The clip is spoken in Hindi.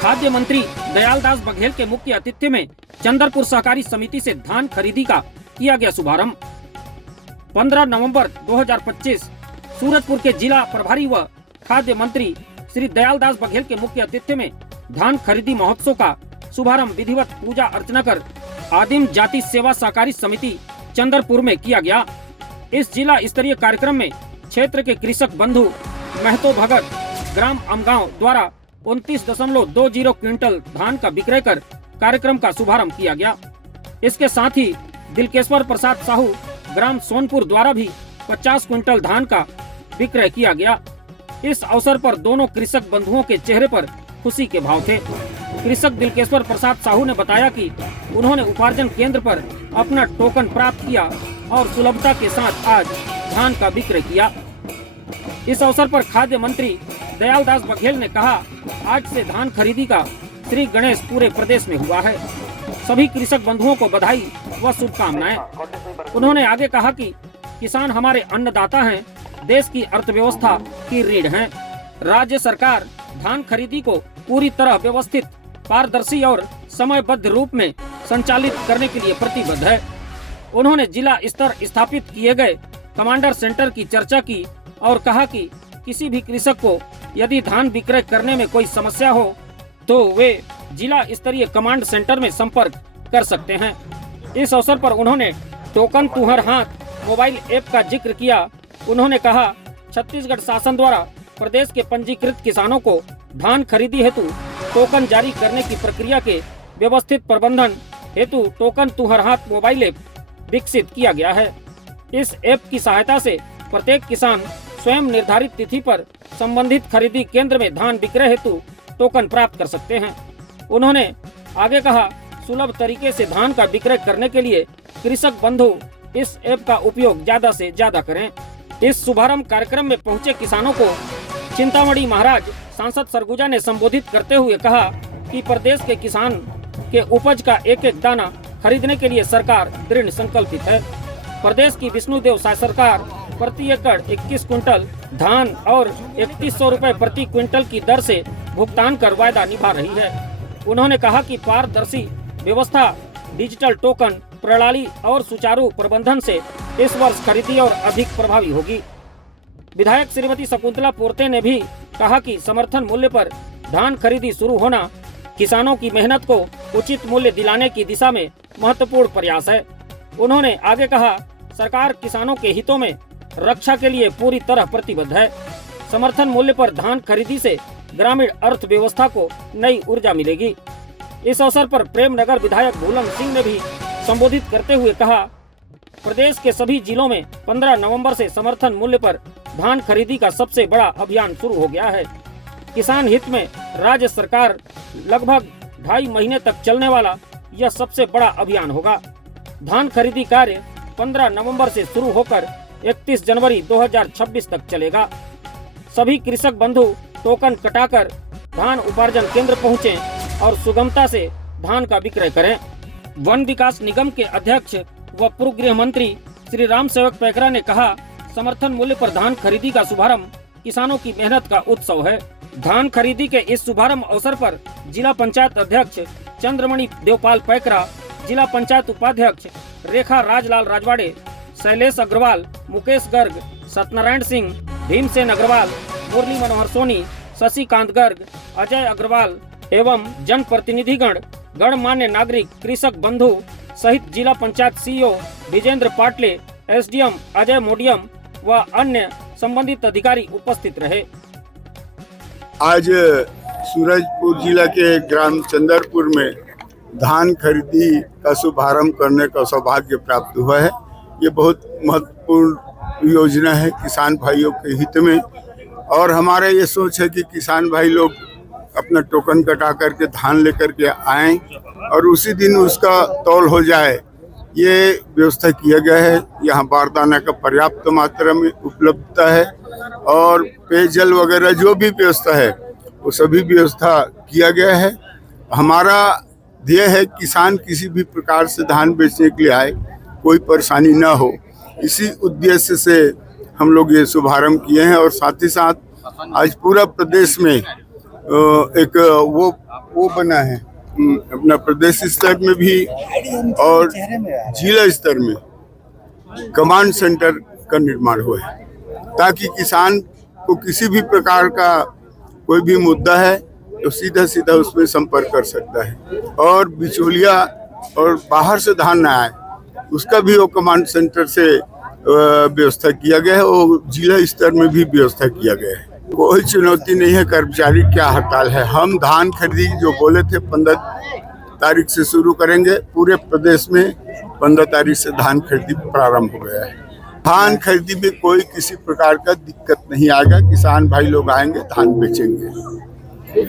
खाद्य मंत्री दयालदास बघेल के मुख्य आतिथ्य में चंदरपुर सहकारी समिति से धान खरीदी का किया गया शुभारंभ। 15 नवंबर 2025 सूरजपुर के जिला प्रभारी व खाद्य मंत्री श्री दयालदास बघेल के मुख्य आतिथ्य में धान खरीदी महोत्सव का शुभारंभ विधिवत पूजा अर्चना कर आदिम जाति सेवा सहकारी समिति चंदरपुर में किया गया। इस जिला स्तरीय कार्यक्रम में क्षेत्र के कृषक बंधु महतो भगत ग्राम अमगांव द्वारा 29.20 क्विंटल धान का विक्रय कर कार्यक्रम का शुभारंभ किया गया। इसके साथ ही दिलकेश्वर प्रसाद साहू ग्राम सोनपुर द्वारा भी 50 क्विंटल धान का विक्रय किया गया। इस अवसर पर दोनों कृषक बंधुओं के चेहरे पर खुशी के भाव थे। कृषक दिलकेश्वर प्रसाद साहू ने बताया कि उन्होंने उपार्जन केंद्र पर अपना टोकन प्राप्त किया और सुलभता के साथ आज धान का विक्रय किया। इस अवसर पर खाद्य मंत्री दयालदास बघेल ने कहा, आज से धान खरीदी का श्री गणेश पूरे प्रदेश में हुआ है। सभी कृषक बंधुओं को बधाई व शुभकामनाएं। उन्होंने आगे कहा कि किसान हमारे अन्नदाता हैं, देश की अर्थव्यवस्था की रीढ़ हैं। राज्य सरकार धान खरीदी को पूरी तरह व्यवस्थित, पारदर्शी और समयबद्ध रूप में संचालित करने के लिए प्रतिबद्ध है। उन्होंने जिला स्तर स्थापित किए गए कमांडर सेंटर की चर्चा की और कहा कि किसी भी कृषक को यदि धान विक्रय करने में कोई समस्या हो तो वे जिला स्तरीय कमांड सेंटर में संपर्क कर सकते हैं। इस अवसर पर उन्होंने टोकन तुहर हाथ मोबाइल ऐप का जिक्र किया। उन्होंने कहा, छत्तीसगढ़ शासन द्वारा प्रदेश के पंजीकृत किसानों को धान खरीदी हेतु टोकन जारी करने की प्रक्रिया के व्यवस्थित प्रबंधन हेतु टोकन तुहर हाथ मोबाइल ऐप विकसित किया गया है। इस ऐप की सहायता से प्रत्येक किसान स्वयं निर्धारित तिथि पर संबंधित खरीदी केंद्र में धान विक्रय हेतु टोकन प्राप्त कर सकते हैं। उन्होंने आगे कहा, सुलभ तरीके से धान का विक्रय करने के लिए कृषक बंधु इस ऐप का उपयोग ज्यादा से ज्यादा करें। इस शुभारंभ कार्यक्रम में पहुंचे किसानों को चिंतामणि महाराज सांसद सरगुजा ने संबोधित करते हुए कहा कि प्रदेश के किसान के उपज का एक एक दाना खरीदने के लिए सरकार दृढ़ संकल्पित है। प्रदेश की विष्णुदेव सरकार प्रति एकड़ 21 क्विंटल धान और 3100 रुपए प्रति क्विंटल की दर से भुगतान कर वायदा निभा रही है। उन्होंने कहा कि पारदर्शी व्यवस्था, डिजिटल टोकन प्रणाली और सुचारू प्रबंधन से इस वर्ष खरीदी और अधिक प्रभावी होगी। विधायक श्रीमती शकुंतला पोर्ते ने भी कहा कि समर्थन मूल्य पर धान खरीदी शुरू होना किसानों की मेहनत को उचित मूल्य दिलाने की दिशा में महत्वपूर्ण प्रयास है। उन्होंने आगे कहा, सरकार किसानों के हितों में रक्षा के लिए पूरी तरह प्रतिबद्ध है। समर्थन मूल्य पर धान खरीदी से ग्रामीण अर्थव्यवस्था को नई ऊर्जा मिलेगी। इस अवसर पर प्रेमनगर विधायक भूलन सिंह ने भी संबोधित करते हुए कहा, प्रदेश के सभी जिलों में 15 नवंबर से समर्थन मूल्य पर धान खरीदी का सबसे बड़ा अभियान शुरू हो गया है। किसान हित में राज्य सरकार लगभग 2.5 महीने तक चलने वाला यह सबसे बड़ा अभियान होगा। धान खरीदी कार्य 15 नवंबर से शुरू होकर 31 जनवरी 2026 तक चलेगा। सभी कृषक बंधु टोकन कटाकर धान उपार्जन केंद्र पहुंचें और सुगमता से धान का विक्रय करें। वन विकास निगम के अध्यक्ष व पूर्व गृह मंत्री श्री राम सेवक पैकरा ने कहा, समर्थन मूल्य पर धान खरीदी का शुभारंभ किसानों की मेहनत का उत्सव है। धान खरीदी के इस शुभारंभ अवसर पर जिला पंचायत अध्यक्ष चंद्रमणि देवपाल पैकरा, जिला पंचायत उपाध्यक्ष रेखा राजलाल राजवाड़े, शैलेश अग्रवाल, मुकेश गर्ग, सत्यनारायण सिंह, भीमसेन अग्रवाल, मुरली मनोहर सोनी, शशिकांत गर्ग, अजय अग्रवाल एवं जन प्रतिनिधिगण, गणमान्य नागरिक, कृषक बंधु सहित जिला पंचायत सीईओ विजेंद्र पाटले, एसडीएम अजय मोडियम व अन्य संबंधित अधिकारी उपस्थित रहे। आज सूरजपुर जिला के ग्राम चंदरपुर में धान खरीदी का शुभारंभ करने का सौभाग्य प्राप्त हुआ है। ये बहुत महत्वपूर्ण योजना है किसान भाइयों के हित में, और हमारा ये सोच है कि किसान भाई लोग अपना टोकन कटा करके धान लेकर के आएँ और उसी दिन उसका तौल हो जाए, ये व्यवस्था किया गया है। यहाँ बारदाना का पर्याप्त मात्रा में उपलब्धता है और पेयजल वगैरह जो भी व्यवस्था है वो सभी व्यवस्था किया गया है। हमारा ध्येय है किसान किसी भी प्रकार से धान बेचने के लिए आए, कोई परेशानी ना हो, इसी उद्देश्य से हम लोग ये शुभारंभ किए हैं। और साथ ही साथ आज पूरा प्रदेश में एक वो वो बना है अपना प्रदेश स्तर में भी और जिला स्तर में कमांड सेंटर का निर्माण हुआ है, ताकि किसान को किसी भी प्रकार का कोई भी मुद्दा है तो सीधा सीधा उसमें संपर्क कर सकता है। और बिचौलिया और बाहर से धान ना आए उसका भी वो कमांड सेंटर से व्यवस्था किया गया है और जिला स्तर में भी व्यवस्था किया गया है। कोई चुनौती नहीं है, कर्मचारी क्या हड़ताल है। हम धान खरीदी जो बोले थे 15 तारीख से शुरू करेंगे, पूरे प्रदेश में 15 तारीख से धान खरीदी प्रारंभ हो गया है। धान खरीदी में कोई किसी प्रकार का दिक्कत नहीं आएगा, किसान भाई लोग आएंगे धान बेचेंगे।